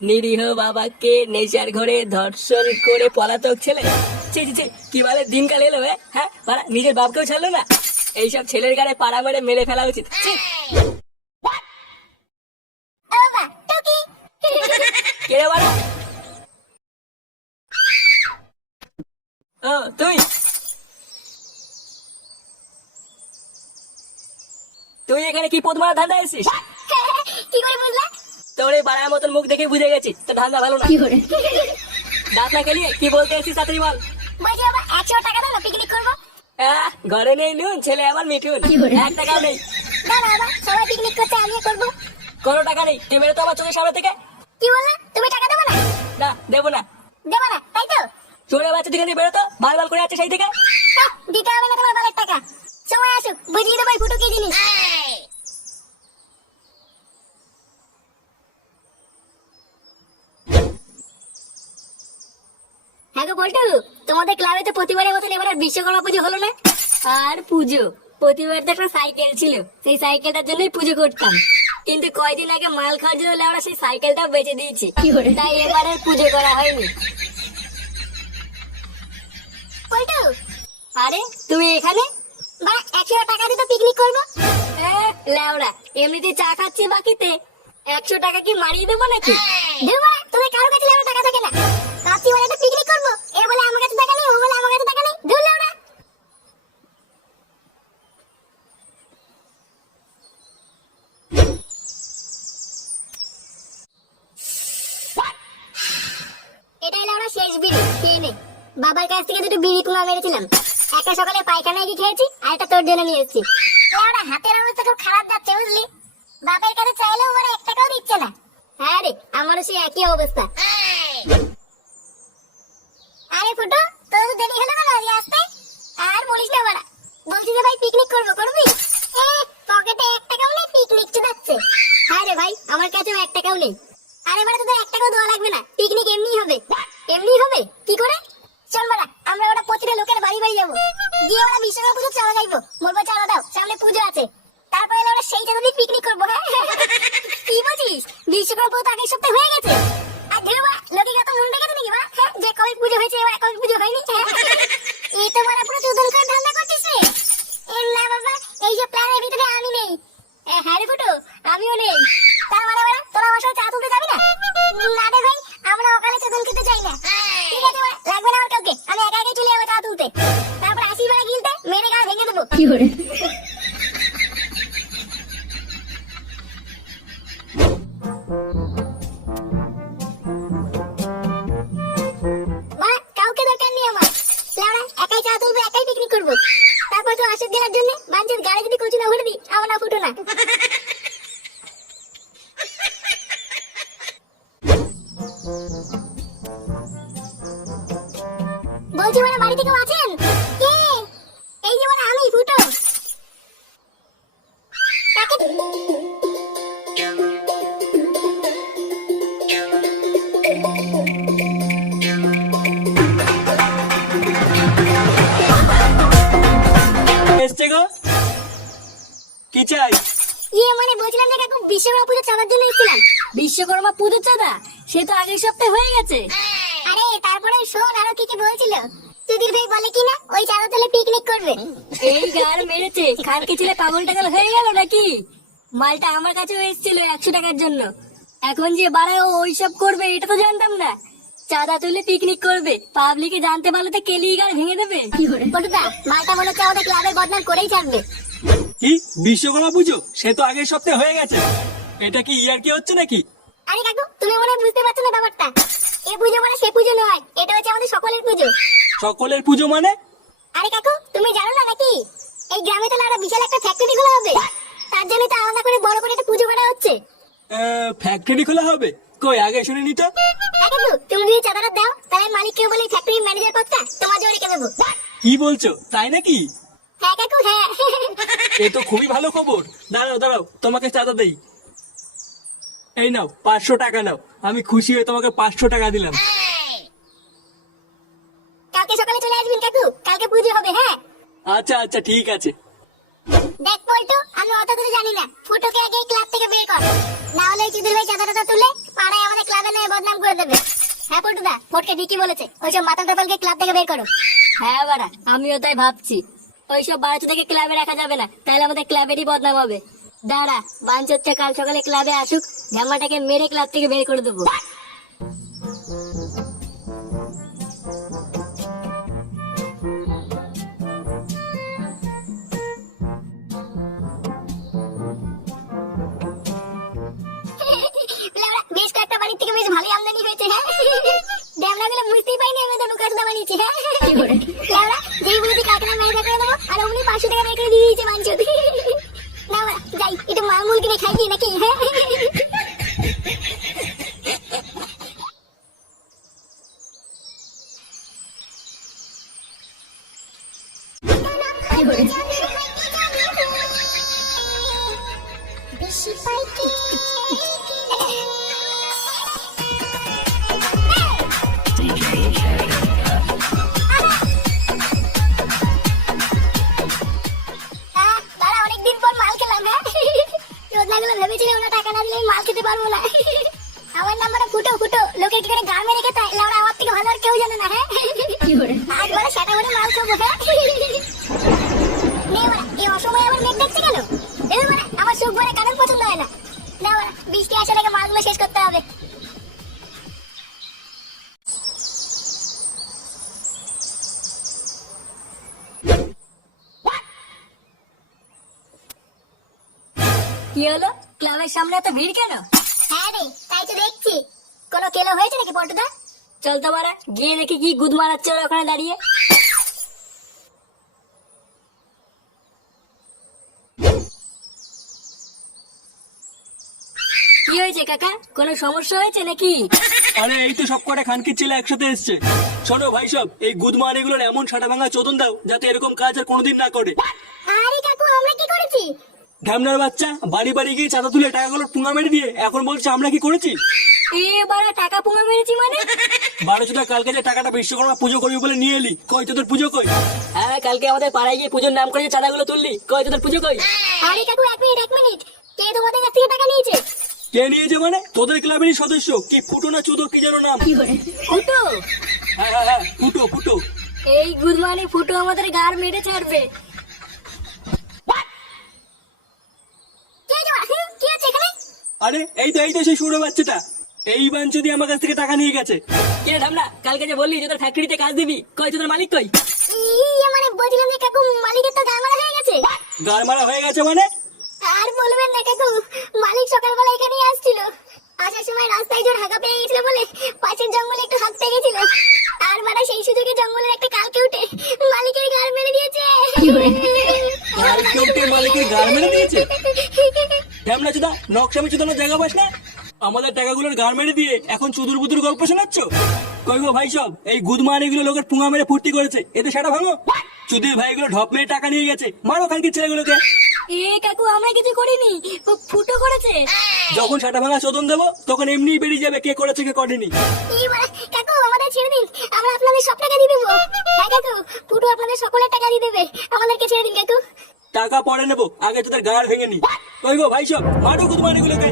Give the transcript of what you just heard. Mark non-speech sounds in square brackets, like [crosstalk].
নিরীহ বাবাকে নেশার ঘরে ধর্ষণ করে পলাতক ছেলে। ছি ছি কি বলে? দিনকাল এলো? হ্যাঁ? পাড়া নিজের বাপকেও ছাড়লো না? এইসব ছেলের গাড়ে পাড়া মেরে মেরে ফেলা উচিত? ও তুই? তুই এখানে কি পদমারা ধান্দা বুঝলা তোর এই বাড়ার মতন মুখ দেখে বুঝে গেছি তো ধান্দা ভালো না। দাঁত না খেলিয়ে কি বলতে এসেছিস তাড়াতাড়ি বল। বলছি বাবা একশো টাকা দাও না পিকনিক করব? ঘরে নেই নুন ছেলে আমার মিঠুন। এক টাকাও নেই। না না বাবা সবাই পিকনিক করতে আমিও করব। কোনো টাকা নেই তুই বেরো তো আমার চোখের সামনে থেকে। কি বললা? তুমি টাকা দেবো না? না দেবো না। দেবো না তাই তো? চোরে বাচ্চা দিকে বেরো তো ভালো ভালো করে আছে সেই থেকে। দিতে হবে না তোমার বাবার টাকা। সময় আসুক বুঝিয়ে দেবো ফুটো কি জিনিস। হ্যাঁ গো বল্টু তোমাদের ক্লাবে তো প্রতিবারের মতন এবার বিশ্বকর্মা পুজো হলো না। আর পুজো প্রতিবার তো একটা সাইকেল ছিল। সেই সাইকেলটার জন্যই পুজো করতাম। কিন্তু কয়দিন আগে মাল খাওয়ার জন্য লেওড়া সেই সাইকেলটাও বেচে দিয়েছি। তাই এবার পুজো করা হয়নি। বল্টু আরে তুমি এখানে? বা একশো টাকা দিয়ে তো পিকনিক করব? লেওড়া এমনিতে চা খাচ্ছি বাকিতে। একশো টাকা কি মারিয়ে দেবো নাকি? তুমি কারও কাছে আমার টাকা থাকে না। ভাবছি বলে একটা পিকনিক করব? এ বলে আমার কাছে টাকা নেই, ও বলে আমার কাছে টাকা নেই। ধুর না এটাই লাউড়া শেষ বিড়ি খেয়ে নে। বাবার কাছ থেকে দুটো বিড়ি পুঙা মেরেছিলাম। একটা সকালে পায়খানায় গিয়ে খেয়েছি, আর একটা তোর জন্য নিয়ে এসেছি। লাউড়া হাতের অবস্থা খুব খারাপ যাচ্ছে, বুঝলি? বাবার কাছে চাইলেও ওরা এক টাকাও দিচ্ছে না। হ্যাঁ রে, আমারও সেই একই অবস্থা আরে ফুটো তোর তো দেরি হলো কেন আজকে আসতে আর বলিস না বাড়া বলছি যে ভাই পিকনিক করব করবি এ পকেটে এক টাকাও নেই পিকনিক চুদাচ্ছে হ্যাঁ রে ভাই আমার কাছেও এক টাকাও নেই। আরে বাড়া তোদের এক টাকাও দেওয়া লাগবে না। পিকনিক এমনি হবে। এমনি হবে? কি করে? চল বাড়া, আমরা ওটা প্রতিটা লোকের বাড়ি বাড়ি যাব। গিয়ে ওরা বিশ্বকর্মা পুজো চালা যাইবো বলব চালা দাও, সামনে পুজো আছে। তারপরে ওরা সেই চাঁদা পিকনিক করব হ্যাঁ? [laughs] কি বলছিস? বিশ্বকর্মা পুজো তো আগের সপ্তাহে হয়ে গেছে। পিকনিক করব। তারপর তো আশীর্বাদ দেওয়ার জন্য, বাঞ্চের গাড়ি যদি কচু না ভরে দিই, আমার না ফুটো না। কি চাই? ইয়ে মানে বলছিলাম যে কাকু বিশ্বকর্মা পুজো চালার জন্য এসেছিলাম? বিশ্বকর্মা পুজো চাঁদা? সে তো আগের সপ্তাহে হয়ে গেছে। আরে তারপরে শোন আরও কি কি বলছিল? সুধীর ভাই বলে কিনা ওই চাঁদা তুলে পিকনিক করবে। এই গার মেরেছে। খানকে ছেলে পাগল টাগল হয়ে গেল নাকি? মালটা আমার কাছেও এসেছিল একশো টাকার জন্য। এখন যে বাড়ায় ও ওইসব করবে এটা তো জানতাম না। চাঁদা তুলে পিকনিক করবে। পাবলিকে জানতে পারলে তো কেলি গার ভেঙে দেবে। মালটা মনে হচ্ছে আমাদের ক্লাবের বদনাম করেই ছাড়বে। কি? বিশ্বকর্মা পুজো? সে তো আগের সপ্তাহে হয়ে গেছে। এটা কি ইয়ার কি হচ্ছে নাকি? আরে কাকু তুমি মনে বুঝতে পারছ না ব্যাপারটা। এ পুজো মানে সে পুজো নয় এটা হচ্ছে আমাদের সকলের পুজো। সকলের পুজো মানে? আরে কাকু তুমি জানো না নাকি? এই গ্রামে তো একটা বিশাল একটা ফ্যাক্টরি খোলা হবে। তার জন্য তো আলাদা করে বড় করে একটা পুজো করা হচ্ছে। ফ্যাক্টরি খোলা হবে? কই আগে শুনিনি তো। হ্যাঁ কাকু তুমি যদি চাঁদাটা দাও তাহলে মালিককে বলে ফ্যাক্টরির ম্যানেজার পদটা তোমার জন্য রেখে দেবো কি বলছো? তাই নাকি? হ্যাঁ কাকু হ্যাঁ। এ তো খুবই ভালো খবর। দাঁড়াও দাঁড়াও তোমাকে চাঁদা দেই। এই নাও পাঁচশো টাকা নাও। আমি খুশি হয়ে তোমাকে পাঁচশো টাকা দিলাম। কালকে সকালে চলে আসবেন কাকু? কালকে পুজো হবে হ্যাঁ? আচ্ছা আচ্ছা ঠিক আছে। দেখ পল্টু আমি অত কিছু জানি না। ফুটোকে আগে ক্লাব থেকে বের কর। না হলে এই চুদির ভাই চাঁদা টাদা তুলে পাড়ায় আমাদের ক্লাবে নয় ফটকে ঠিকই বলেছে। ওইসব মাথা টাপালকে ক্লাব থেকে বের করো। হ্যাঁ বাড়া আমিও তাই ভাবছি। ওইসব বাচ্চা থেকে ক্লাবে রাখা যাবে না। তাহলে আমাদের ক্লাবেরই বদনাম হবে। দাঁড়া, বাঞ্চ হচ্ছে, কাল সকালে ক্লাবে আসুক জামাটাকে মেরে ক্লাব থেকে বের করে দেবো। করে দিয়ে দিয়েছে বাঞ্চুত না যাই একটু মামুল কিনে খাই কি নাকি হ্যাঁ? বেশি টাকা না দিলে আমি মাল খেতে পারব না। আমার নাম্বারটা ফুটো ফুটো। লোকে কি করে গান মেরে খেতে লেওড়া আমার থেকে ভালো আর কেউ জানে না হ্যাঁ? আজ বলে সেটা করে মাল খাব হ্যাঁ? নে বাড়া, এই অসময়ে আবার মেঘ দেখছে কেন এবার বাড়া, আমার সুখ ভরে কারণ পছন্দ হয় না। না বাড়া, বৃষ্টি আসার আগে মালগুলো শেষ করতে হবে? কি হলো? ক্লাবের সামনে এত ভিড় কেন? হ্যাঁ রে তাই তো দেখছি। কোনো কেলো হয়েছে নাকি পল্টুদা? চল তো গিয়ে দেখি কি গুদ মারাচ্ছে ওরা ওখানে দাঁড়িয়ে। কি হয়েছে কাকা? কোনো সমস্যা হয়েছে নাকি? আরে এই তো সব কটা খানকির ছেলে একসাথে এসছে। শোনো ভাই সব এই গুদমান এগুলোর এমন সাটা ভাঙা চোদন দাও যাতে এরকম কাজ আর কোনোদিন না করে। আরে কাকু আমরা কি করেছি? ঢ্যামনার বাচ্চা বাড়ি বাড়ি গিয়ে চাঁদা তুলে টাকাগুলো পুঙা মেরে দিয়ে এখন বলছে আমরা কি করেছি? এবারে টাকা পুঙা মেরেছি মানে? বারো চোদা কালকে যে টাকাটা বিশ্বকর্মা পুজো করবি বলে নিয়ে এলি কই তোদের পুজো কই? হ্যাঁ কালকে আমাদের পাড়ায় গিয়ে পুজোর নাম করে যে চাঁদাগুলো তুললি কয় তোদের পুজো কই? আরে কাকু এক মিনিট এক মিনিট। কে তোমাদের কাছ থেকে টাকা নিয়েছে? কে নিয়েছে মানে? তোদের ক্লাবেরই সদস্য কি ফুটো না চুদো কি যেন নাম? ফুটো? হ্যাঁ হ্যাঁ হ্যাঁ ফুটো ফুটো। এই গুদমানি ফুটো আমাদের গার মেরে ছাড়বে কে যে বাড়া, হুম, কি হচ্ছে এখানে আরে এই তো এই তো সেই সুরো বাচ্চাটা। এই বাঞ্চ দিয়ে আমার কাছ থেকে টাকা নিয়ে গেছে। কে ঢামনা কালকে যে বললি যে তোর ফ্যাক্টরিতে কাজ দিবি কয় তোদের মালিক কই? ইয়ে মানে বলছিলাম যে কাকু মালিকের তো গামারা হয়ে গেছে। গারমারা হয়ে গেছে মানে? আর বলবেন না কাকু মালিক সকালবেলা এখানেই আসছিল। আসার সময় রাস্তায় জোর হাঁকা পেয়ে গেছিল বলে পাশের জঙ্গলে একটু হাঁকতে গেছিল। আর মারা সেই সুযোগে জঙ্গলের একটা কালকে উঠে মালিকের গাল মেরে দিয়েছে। আর কেউ কেউ মালিকের গার মেরে দিয়েছে? ঢ্যামনা চুদা নকশামি চুদানোর জায়গা পাস না? আমাদের টাকাগুলোর গার মেরে দিয়ে এখন চুদুর বুদুর গল্প শোনাচ্ছ? কই গো ভাই সব এই গুদমান এগুলো লোকের পুঙা মেরে ফুর্তি করেছে এতে সেটা ভাঙো? চুদির ভাইগুলো ঢপ মেরে টাকা নিয়ে গেছে মারো খানকির ছেলেগুলোকে। এ কাকু আমরা কিছু করিনি ফুটো করেছে। যখন সেটা ভাঙা চোদন দেবো তখন এমনিই বেরিয়ে যাবে কে করেছে কে করেনি। কাকু আমাদের ছেড়ে দিন আমরা আপনাদের সব টাকা দিয়ে দেবো। হ্যাঁ কাকু পুটু আপনাদের সকলের টাকা দিয়ে দেবে আমাদেরকে ছেড়ে দিন কাকু। টাকা পরে নেব আগে তোদের গাড় ভেঙে নি। কই গো ভাই সবগুলো গুদমানিগুলোকে